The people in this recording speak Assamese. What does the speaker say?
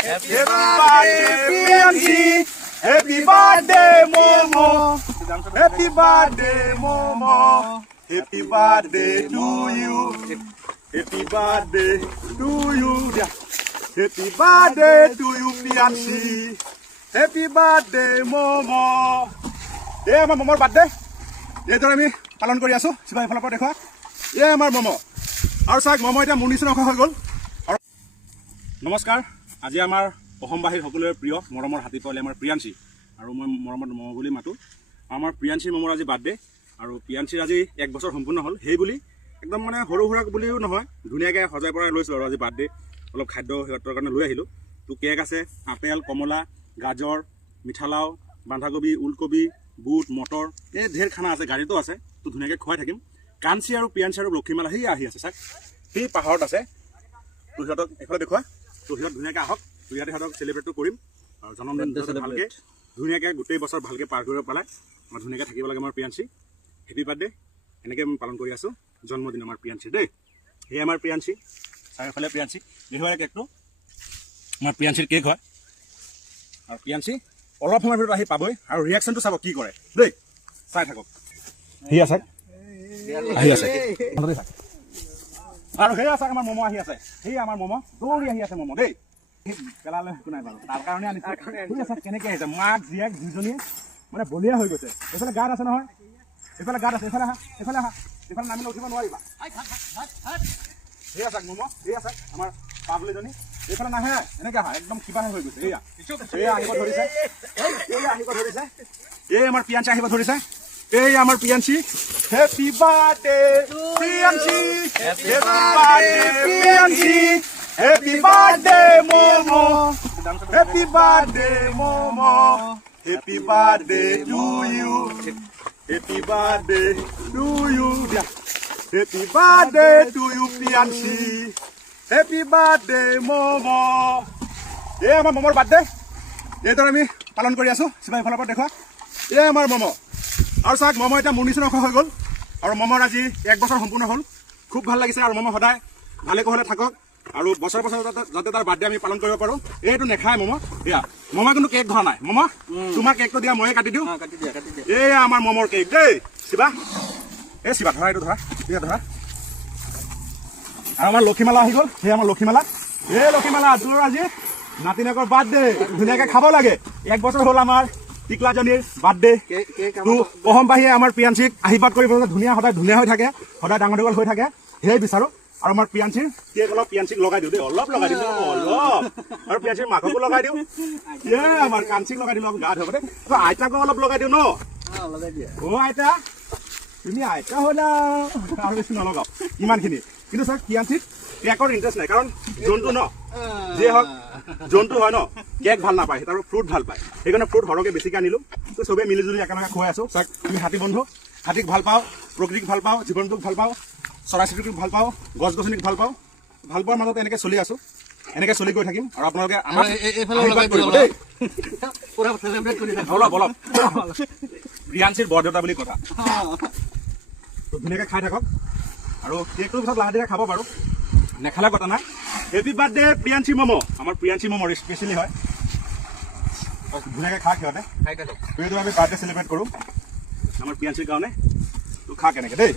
Happy birthday, Priyanshi. Happy birthday, Momo. Happy birthday, Momo. Happy birthday to you. Happy birthday to you. Happy birthday to you, Priyanshi. Happy birthday, Momo. এই আমাৰ মমৰ বাৰ্থডে এইদৰে আমি পালন কৰি আছো শিৱা এইফালৰ পৰা দেখুৱা এই আমাৰ মম আৰু চাওক মম এতিয়া মোৰ নিচিনা হৈ গ'ল আৰু নমস্কাৰ আজি আমাৰ অসমবাসীৰ সকলোৰে প্ৰিয় মৰমৰ হাতী পোৱালি আমাৰ প্ৰিয়াঞ্চি আৰু মই মৰমত মম বুলি মাতো আমাৰ প্ৰিয়াঞ্চিৰ মমৰ আজি বাৰ্থডে আৰু প্ৰিয়াঞ্চিৰ আজি 1 বছৰ সম্পূৰ্ণ হ'ল সেই বুলি একদম মানে সৰু সুৰা বুলিও নহয় ধুনীয়াকৈ সজাই পৰাই লৈছোঁ আৰু আজি বাৰ্থডে অলপ খাদ্য সিহঁতৰ কাৰণে লৈ আহিলোঁ তো কেক আছে আপেল কমলা গাজৰ মিঠালাও বন্ধাকবি ওলকবি বুট মটৰ এই ঢেৰ খানা আছে গাড়ীতো আছে তো ধুনীয়াকৈ খুৱাই থাকিম কাঞ্চি আৰু প্ৰিয়াঞ্চি আৰু লক্ষীমালা সেই আহি আছে চাওক সেই পাহাৰত আছে তো সিহঁতক এইফালে দেখুৱা তো সিহঁত ধুনীয়াকৈ আহক তো ইয়াতে সিহঁতক চেলিব্ৰেটটো কৰিম আৰু জন্মদিন ভালকৈ ধুনীয়াকৈ গোটেই বছৰ ভালকৈ পাৰ কৰিব পেলাই আমাৰ ধুনীয়াকৈ থাকিব লাগে আমাৰ প্ৰিয়াঞ্চি হেপী বাৰ্থডে এনেকৈ আমি পালন কৰি আছোঁ জন্মদিন আমাৰ প্ৰিয়াঞ্চিৰ দেই সেয়ে আমাৰ প্ৰিয়াঞ্চি চাৰিওফালে প্ৰিয়াঞ্চি দেখুৱাই কেকটো আমাৰ প্ৰিয়াঞ্চিৰ কেক হয় আৰু প্ৰিয়াঞ্চি অলপ সময়ৰ ভিতৰত আহি পাবই আৰু ৰিয়েকশ্যনটো চাব কি কৰে দেই চাই থাকক সি আছে আহি আছে আৰু সেয়া চাওক আমাৰ মমো আহি আছে সেই আমাৰ মমো দৌৰি আহি আছে মমো দেই পেলালে একো নাই বাৰু তাৰ কাৰণে আনিছে কেনেকৈ আহিছে মাক জীয়েক দুইজনী মানে বলিয়া হৈ গৈছে এইফালে গাত আছে নহয় এইফালে গাত আছে এইফালে আহা এইফালে আহা এইফালে নামিলে উঠিব নোৱাৰিবা সেয়া চাওক মমো সেয়া চাওক আমাৰ পাবলিজনী এইফালে নাহে এনেকৈ আহা একদম কিবাহে হৈ গৈছে এয়া এয়া আহিব ধৰিছে এয়া আহিব ধৰিছে এই আমাৰ প্ৰিয়াঞ্চি আহিব ধৰিছে এই আমাৰ Priyanshi happy birthday Priyanshi happy birthday Priyanshi happy birthday Momo happy birthday Momo happy birthday to you happy birthday to you happy birthday to you Priyanshi happy birthday Momo এই আমাৰ মমৰ বাৰ্থডে এইদৰে আমি পালন কৰি আছোঁ শিৱা এইফালৰ পৰা দেখুৱা এই আমাৰ মমো আৰু চাওক মমো এতিয়া মোৰ নিচিনা হৈ গ'ল আৰু মমৰ আজি 1 বছৰ সম্পূৰ্ণ হ'ল খুব ভাল লাগিছে আৰু মমো সদায় ভালে কুশলে থাকক আৰু বছৰ বছৰ যাতে তাৰ বাৰ্থডে আমি পালন কৰিব পাৰোঁ এইটো নেখায় মমো এয়া মমো কিন্তু কেক ধৰা নাই মমো তোমাৰ কেকটো দিয়া ময়ে কাটি দিওঁ এয়া আমাৰ মমৰ কেক দেই শিৱা এই শিৱা ধৰা এইটো ধৰা এয়া ধৰা আৰু আমাৰ লক্ষীমালা আহি গ'ল সেই আমাৰ লক্ষীমালা এই লক্ষীমালা তোৰ আজি নাতিনীয়েকৰ বাৰ্থডে ধুনীয়াকৈ খাব লাগে 1 বছৰ হ'ল আমাৰ টিকলাজনীৰ বাৰ্থডে তো অসমবাসীয়ে আমাৰ প্ৰিয়াঞ্চিক আশীৰ্বাদ কৰিব ধুনীয়া সদায় ধুনীয়া হৈ থাকে সদায় ডাঙৰ দীঘল হৈ থাকে সেয়াই বিচাৰোঁ আৰু আমাৰ প্ৰিয়াঞ্চিৰ কেক অলপ প্ৰিয়াঞ্চিক লগাই দিওঁ দেই অলপ লগাই দিওঁ অলপ আৰু প্ৰিয়াঞ্চিৰ মাককো লগাই দিওঁ আমাৰ কাঞ্চিক লগাই দিলোঁ গা ধুব দেই আইতাকো অলপ লগাই দিওঁ ন অ' আইতা তুমি আইতা হ'লা আৰু বেছি নলগাওঁ ইমানখিনি কিন্তু চাওক প্ৰিয়াঞ্চিক কেকৰ ইণ্টাৰেষ্ট নাই কাৰণ জন্তু ন যিয়ে হওক জন্তু হয় ন কেক ভাল নাপায় তাৰ ফ্ৰুট ভাল পায় সেইকাৰণে ফ্ৰুট সৰহকৈ বেছিকৈ আনিলোঁ তো চবেই মিলিজুলি একেলগে খুৱাই আছোঁ চাওক তুমি হাতী বন্ধু হাতীক ভাল পাওঁ প্ৰকৃতিক ভাল পাওঁ জীৱ জন্তুক ভাল পাওঁ চৰাই চিৰিকটিক ভাল পাওঁ গছ গছনিক ভাল পাওঁ ভাল পোৱাৰ মাজতে এনেকৈ চলি আছোঁ এনেকৈ চলি গৈ থাকিম আৰু আপোনালোকে আমাক দেই অলপ অলপ প্ৰিয়াঞ্চিৰ বৰদেউতা বুলি কথা ধুনীয়াকৈ খাই থাকক আৰু কেকটোৰ পিছত লাহে ধীৰে খাব পাৰোঁ নেখালে কথা নাই হেপী বাৰ্থডে প্ৰিয়াঞ্চি মমো আমাৰ প্ৰিয়াঞ্চি মমৰ স্পেচিয়েলি হয় ধুনীয়াকৈ খা সিহঁতে সেইটো আমি বাৰ্থডে চেলিব্ৰেট কৰোঁ আমাৰ প্ৰিয়াঞ্চিৰ কাৰণে তো খা কেনেকৈ দেই